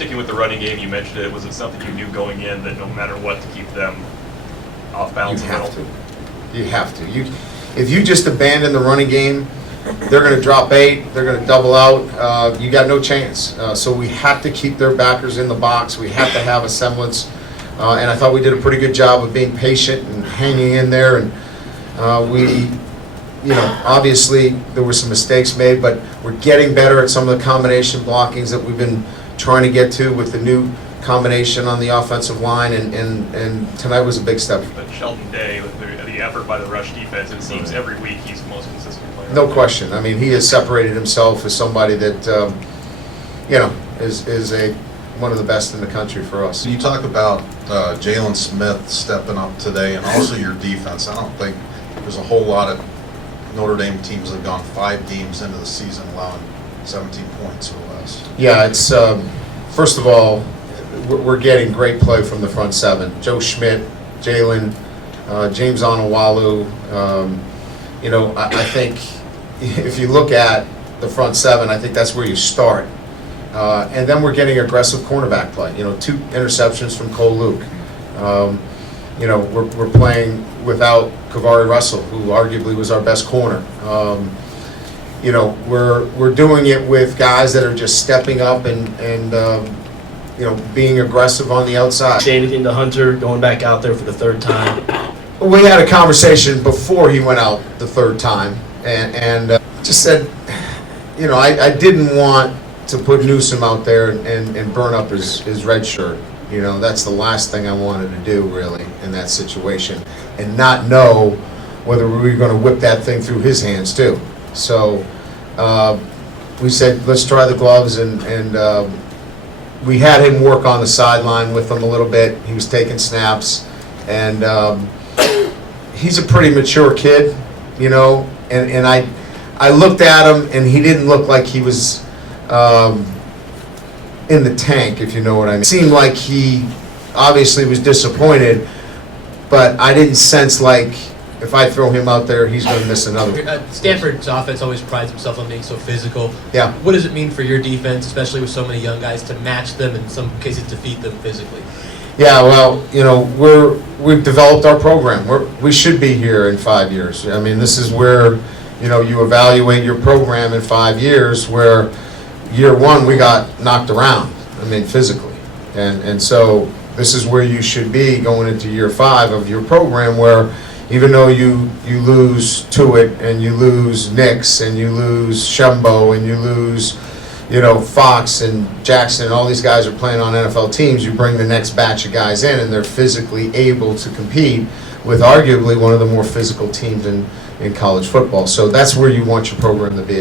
sticking with the running game, you mentioned it. Was it something you knew going in that no matter what to keep them off balance? You have to. You have to. If you just abandon the running game, they're going to drop 8. They're going to double out. You got no chance. So we have to keep their backers in the box. We have to have a semblance. And I thought we did a pretty good job of being patient and hanging in there. And obviously there were some mistakes made, but we're getting better at some of the combination blockings that we've been trying to get to with the new combination on the offensive line, and tonight was a big step. But Sheldon Day, with the effort by the rush defense, it seems every week he's the most consistent player. No question. I mean, he has separated himself as somebody that, is one of the best in the country for us. You talk about Jalen Smith stepping up today, and also your defense. I don't think there's a whole lot of Notre Dame teams that have gone 5 games into the season allowing 17 points or less. Yeah, it's first of all, we're getting great play from the front 7. Joe Schmidt, Jalen, James Onawalu. I think if you look at the front 7, I think that's where you start. And then we're getting aggressive cornerback play. 2 interceptions from Cole Luke. We're playing without Kavari Russell, who arguably was our best corner. We're doing it with guys that are just stepping up and being aggressive on the outside. Say anything to Hunter going back out there for the 3rd time? We had a conversation before he went out the 3rd time, and just said, I didn't want to put Newsome out there and burn up his red shirt. That's the last thing I wanted to do, really, in that situation, and not know whether we were going to whip that thing through his hands, too. So we said, let's try the gloves, and we had him work on the sideline with them a little bit. He was taking snaps, and he's a pretty mature kid, and I looked at him, and he didn't look like he was in the tank, if you know what I mean. It seemed like he obviously was disappointed, but I didn't sense like if I throw him out there, he's going to miss another. Stanford's offense always prides himself on being so physical. Yeah. What does it mean for your defense, especially with so many young guys, to match them and in some cases defeat them physically? Yeah, well, we've developed our program. We should be here in 5 years. I mean, this is where you evaluate your program in 5 years. Where year 1 we got knocked around. I mean, physically, and so this is where you should be going into year 5 of your program, where even though you lose Tuitt and you lose Nix and you lose Shumbo and you lose Fox and Jackson and all these guys are playing on NFL teams, you bring the next batch of guys in and they're physically able to compete with arguably one of the more physical teams in college football. So that's where you want your program to be.